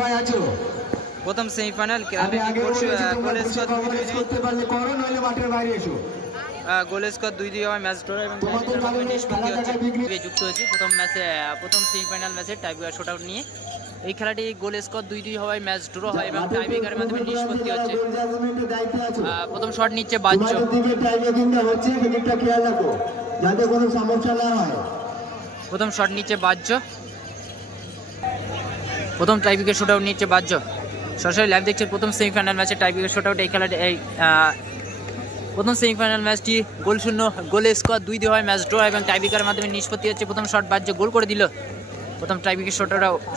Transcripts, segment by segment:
ভাই আছো? প্রথম সেমিফাইনাল ক্লাবে গোল স্কোর 2-2 হয় ম্যাচ ড্র এবং নিষ্পত্তি হচ্ছে যুক্ত হয়েছে প্রথম সেমিফাইনাল ম্যাচে টাইব্রেকার শটআউট নিয়ে। এই খেলাটি গোল স্কোর 2-2 হওয়ায় ম্যাচ ড্র হয় এবং টাইব্রেকারের মাধ্যমে নিষ্পত্তি হচ্ছে। প্রথম শট নিচ্ছে বাজ্য, প্রথম শট নিচ্ছে বাজ্য, প্রথম টাইব্রেকার শটআউট নিচ্ছে বাজ্য। সরাসরি লাইভ দেখছেন প্রথম সেমিফাইনাল ম্যাচে টাইব্রেকার শটআউট। এই খেলাটি প্রথম সেমিফাইনাল ম্যাচটি গোল স্কোর 2-2 হয় ম্যাচ ড্র এবং টাইব্রেকারের মাধ্যমে নিষ্পত্তি হচ্ছে। প্রথম শট বাজ্য গোল করে দিল, প্রথম টাইব্রেকার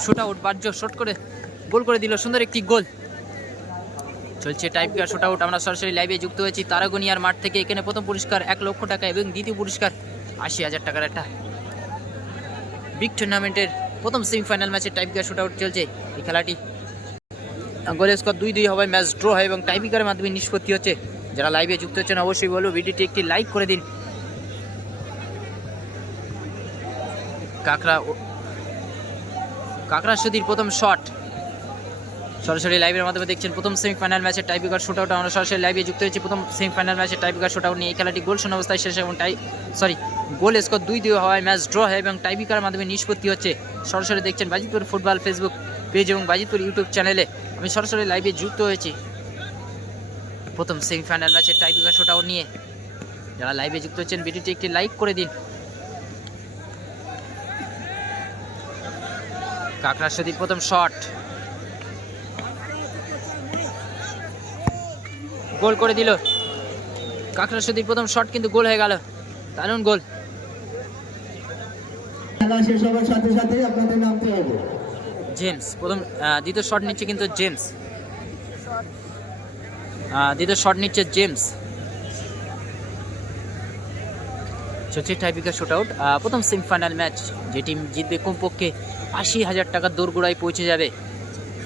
শটআউট বাজ্য শট করে গোল করে দিল, সুন্দর একটি গোল। চলছে টাইব্রেকার শটআউট। আমরা সরাসরি লাইভে যুক্ত হয়েছি তারাগোনিয়ার মাঠ থেকে। এখানে প্রথম পুরস্কার 1 লক্ষ টাকা এবং দ্বিতীয় পুরস্কার 80,000 টাকার একটা বিগ টুর্নামেন্টের প্রথম সেমিফাইনাল ম্যাচে টাইব্রেকার শটআউট চলছে। এই খেলাটি গোল স্কোর 2-2 হবে ম্যাচ ড্র হয় এবং টাইব্রেকারের মাধ্যমে নিষ্পত্তি হচ্ছে। যারা লাইভে যুক্ত হচ্ছেন অবশ্যই বলবো ভিডিওটি একটি লাইক করে দিন। কাকড়া সুধীর প্রথম শট সরাসরি লাইভের মাধ্যমে দেখছেন প্রথম সেমিফাইনাল ম্যাচের টাইব্রেকার শটআউট। আমরা সরাসরি লাইভে যুক্ত হয়েছি প্রথম সেমিফাইনাল ম্যাচের টাইব্রেকার শটআউট নিয়ে। এই খেলাটি গোল শূন্য অবস্থায় শেষ এবং গোল স্কোর 2-2 হওয়ায় ম্যাচ ড্র হয় এবং টাইব্রেকারের মাধ্যমে নিষ্পত্তি হচ্ছে। সরাসরি দেখছেন বাজিতপুর ফুটবল ফেসবুক পেজ এবং বাজিতপুর ইউটিউব চ্যানেলে। আমি সরাসরি লাইভে যুক্ত হয়েছি প্রথম সেমিফাইনাল ম্যাচের টাইব্রেকার শটআউট নিয়ে। যারা লাইভে যুক্ত হচ্ছেন ভিডিওটি একটি লাইক করে দিন। কাকড়া সুধীর প্রথম শট গোল করে দিল। কাকড়া সুধীর প্রথম শট কিন্তু গোল হয়ে গেল, দারুণ গোল। জেমস প্রথম দ্বিতীয় শট নিচ্ছে কিন্তু দ্বিতীয় শট নিচ্ছে জেমস। চলছে টাইব্রেকার শটআউট। প্রথম সেমিফাইনাল ম্যাচ, যে টিম জিতবে কমপক্ষে 80,000 টাকা দোরগোড়ায় পৌঁছে যাবে।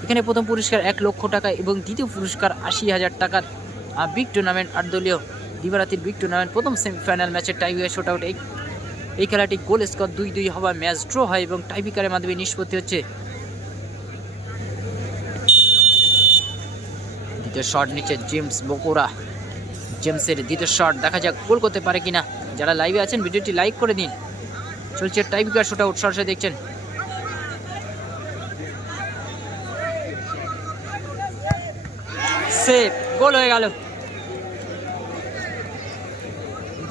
এখানে প্রথম পুরস্কার 1 লক্ষ টাকা এবং দ্বিতীয় পুরস্কার 80,000 টাকার বিগ টুর্নামেন্ট 8 দলীয় দিবারাতির বিগ টুর্নামেন্ট প্রথম সেমিফাইনাল ম্যাচের টাইব্রেকার শটআউট। এই খেলাটি গোল স্কোর 2-2 হওয়া ম্যাচ ড্র হয় এবং টাইব্রেকারের মাধ্যমে নিষ্পত্তি হচ্ছে। দ্বিতীয় শট নিচ্ছে জেমস বকুড়া, জেমসের দ্বিতীয় শট, দেখা যাক গোল করতে পারে কিনা। যারা লাইভে আছেন ভিডিওটি লাইক করে দিন। চলছে টাইব্রেকার শটআউট, সরাসরি দেখছেন। সেভ, গোল হয়ে গেল।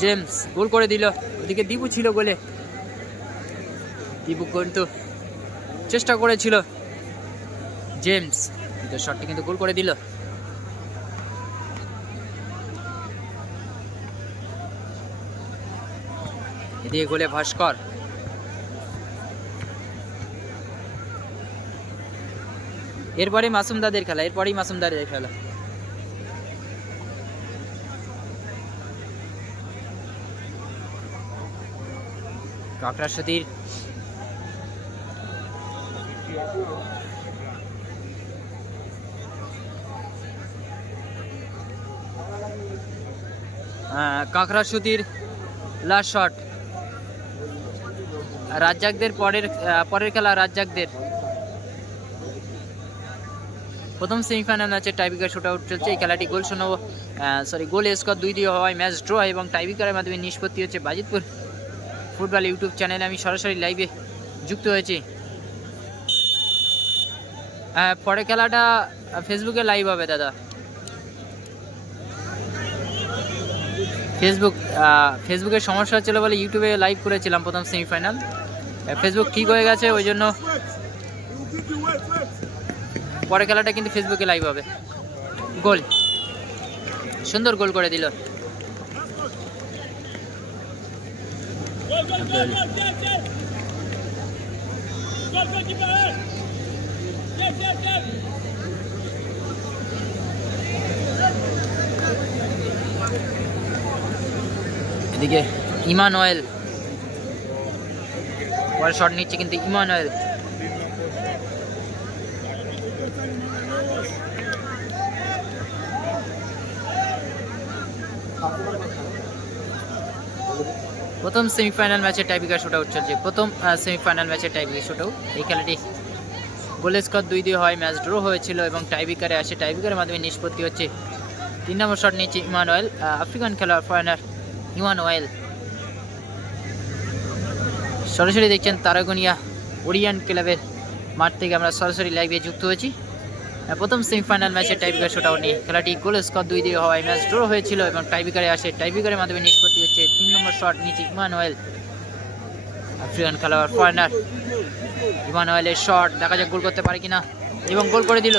জেমস গোল করে দিল। ওদিকে দীপু ছিল গোলে, দীপু কিন্তু চেষ্টা করেছিল। জেমস দ্বিতীয় শটটি কিন্তু গোল করে দিল। এদিকে গোলে ভাস্কর, এরপরে মাসুমদাদের খেলা, এরপরেই মাসুমদাদের খেলা। কাকড়া সুধীর কাকড়া সুধীর লাস্ট শট। রাজ্জাকদের পরের খেলা রাজ্জাকদের। প্রথম সেমিফাইনাল ম্যাচে টাইব্রেকার শটআউট চলছে। এই খেলাটি গোল স্কোর 2-2 হওয়ায় ম্যাচ ড্র এবং টাইব্রেকারের মাধ্যমে নিষ্পত্তি হচ্ছে। বাজিতপুর ফুটবল ইউটিউব চ্যানেলে আমি সরাসরি লাইভে যুক্ত হয়েছি। পরের খেলাটা ফেসবুকে লাইভ হবে দাদা। ফেসবুকের সমস্যা হচ্ছিল বলে ইউটিউবে লাইভ করেছিলাম প্রথম সেমিফাইনাল। ফেসবুক ঠিক হয়ে গেছে, ওই জন্য পরের খেলাটা কিন্তু ফেসবুকে লাইভ হবে। গোল, সুন্দর গোল করে দিল। এদিকে ইমানুয়েল বল শট নিচ্ছে কিন্তু ইমানুয়েল প্রথম সেমিফাইনাল ম্যাচে টাইব্রেকার শুটআউট চলছে। প্রথম সেমিফাইনাল ম্যাচে টাইব্রেকার শুটআউট। এই খেলাটি গোল স্কোর 2-2 হয়, ম্যাচ ড্র হয়েছিল এবং টাইব্রেকারে আসে, টাইব্রেকারের মাধ্যমে নিষ্পত্তি হচ্ছে। 3 নম্বর শট নিচ্ছে ইমানুয়েল, আফ্রিকান খেলোয়াড় ফরেনার ইমানুয়েল। সরাসরি দেখছেন তারাগোনিয়া ওরিয়েন্ট ক্লাবের মাঠ থেকে আমরা সরাসরি লাইভে যুক্ত হয়েছি। প্রথম সেমিফাইনাল ম্যাচের টাইব্রেকার শুট আউট নিয়ে খেলাটি গোল স্কোর 2-2 হওয়ায় ম্যাচ ড্র হয়েছিল এবং টাইব্রেকারে আসে, টাইব্রেকারের মাধ্যমে নিষ্পত্তি হচ্ছে। 3 নম্বর শট নিচ্ছে ইমানুয়েল, আফ্রিকান খেলোয়াড় ফরেনার ইমানুয়েলের শট, দেখা যাক গোল করতে পারে কিনা এবং গোল করে দিল।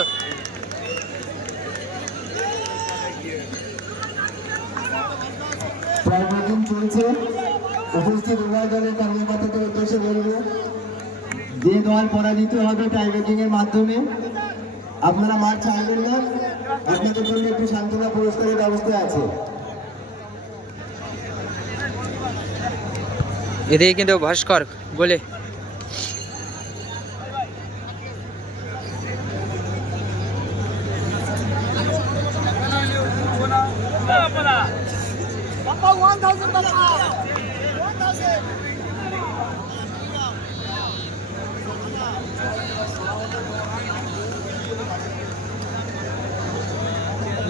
উপস্থিত উভয় দলের কর্মকর্তাদের উদ্দেশ্যে বলব, যে দল পরাজিত হবে টাইব্রেকিং এর মাধ্যমে আপনারা মাঠ ছাড়বেন না, আপনাদের জন্য একটু সান্ত্বনা পুরস্কারের ব্যবস্থা আছে। এদিকে কিন্তু ভাস্কর গোলে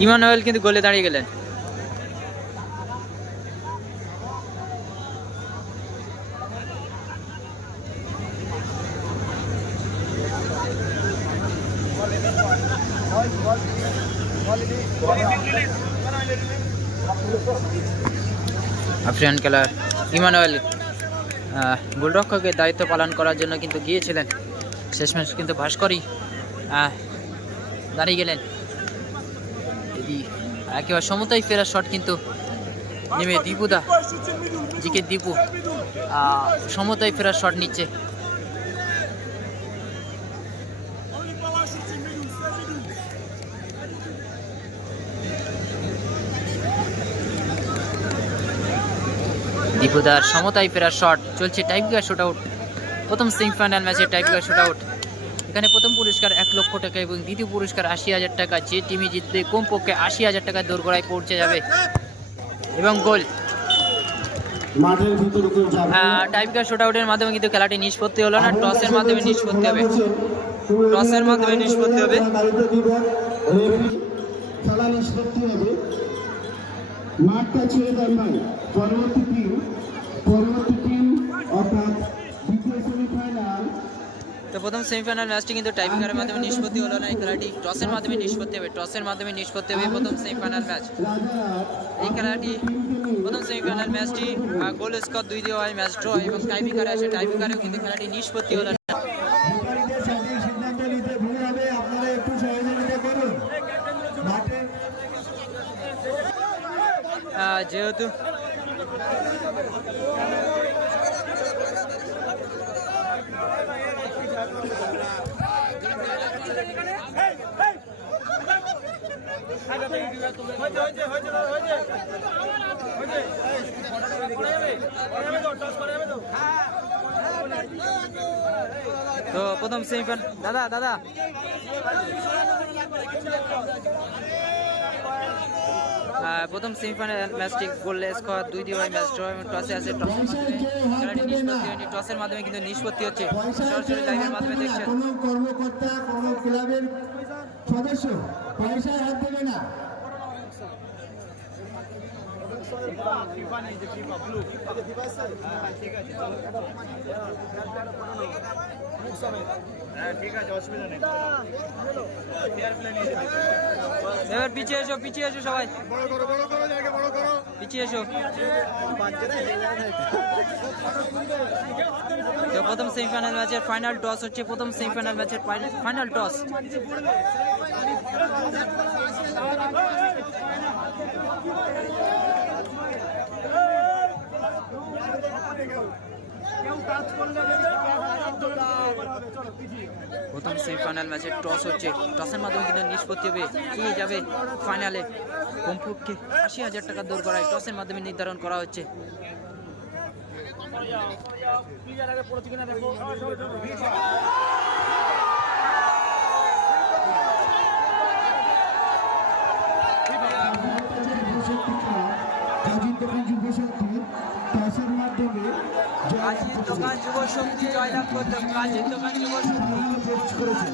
ইমানুয়েল কিন্তু গোলে দাঁড়িয়ে গেলেন। আফ্রিকান খেলোয়াড় ইমানুয়েল গোলরক্ষকের দায়িত্ব পালন করার জন্য কিন্তু গিয়েছিলেন, শেষমেশ কিন্তু ভাস্করই দাঁড়িয়ে গেলেন। একেবারে সমতায় ফেরার শট কিন্তু নেমে দীপুদা জিকে দীপু সমতায় ফেরার শট নিচ্ছে। দীপুদার সমতায় ফেরার শট চলছে। টাইব্রেকার শুট আউট, প্রথম সেমিফাইনাল ম্যাচের টাইব্রেকার শুট আউট। এখানে প্রথম পুরস্কার 1 লক্ষ টাকা এবং দ্বিতীয় পুরস্কার 80,000 টাকা। যে টিমই জিতবে কমপক্ষে 80,000 টাকা দোরগোড়ায় পৌঁছে যাবে এবং গোল। টাইব্রেকার শুট আউটের মাধ্যমে কিন্তু খেলাটি নিষ্পত্তি হলো না, টসের মাধ্যমে নিষ্পত্তি হবে। টসের মাধ্যমে নিষ্পত্তি হবে। খেলা নিষ্পত্তি হবে, মাঠটা ছেড়ে দেন ভাই। পরবর্তী টিম অর্থাৎ দ্বিতীয় সেমিফাইনাল। তো প্রথম সেমিফাইনাল ম্যাচটি কিন্তু টাইব্রেকারের মাধ্যমে নিষ্পত্তি হলো না, এই খেলাটি টসের মাধ্যমে নিষ্পত্তি হবে। টসের মাধ্যমে নিষ্পত্তি হবে প্রথম সেমিফাইনাল ম্যাচ। এই খেলাটি প্রথম সেমিফাইনাল ম্যাচটি গোল স্কোর 2-2 হয়, ম্যাচ ড্র এবং টাইব্রেকারে আসে, টাইব্রেকারেও কিন্তু খেলাটি নিষ্পত্তি হলো না। যেহেতু তো প্রথম সেমিফাইনাল দাদা প্রথম সেমিফাইনাল ম্যাচটি গোল স্কোর 2-2 হয়, ম্যাচ ড্র এবং টসে আছে, খেলাটি নিষ্পত্তি হয়নি, টসের মাধ্যমে কিন্তু নিষ্পত্তি হচ্ছে। সরাসরি লাইভের মাধ্যমে দেখছেন। কোনো কর্মকর্তা, কোনো ক্লাবের সদস্য পয়সায় হাত দেবে না। এবার পিছিয়ে এসো সবাই, পিছিয়ে এসো। তো প্রথম সেমিফাইনাল ম্যাচের ফাইনাল টস হচ্ছে, প্রথম সেমিফাইনাল ম্যাচের ফাইনাল টস। প্রথম সেমিফাইনাল ম্যাচের টস হচ্ছে, টসের মাধ্যমে কিন্তু নিষ্পত্তি হবে কে যাবে ফাইনালে। কমপক্ষে 80,000 টাকা দোরগোড়ায় টসের মাধ্যমে নির্ধারণ করা হচ্ছে। দোকান যুব শক্তি জয়লাভ করলো কাজের দোকান যুব শক্তি প্রবেশ করেছে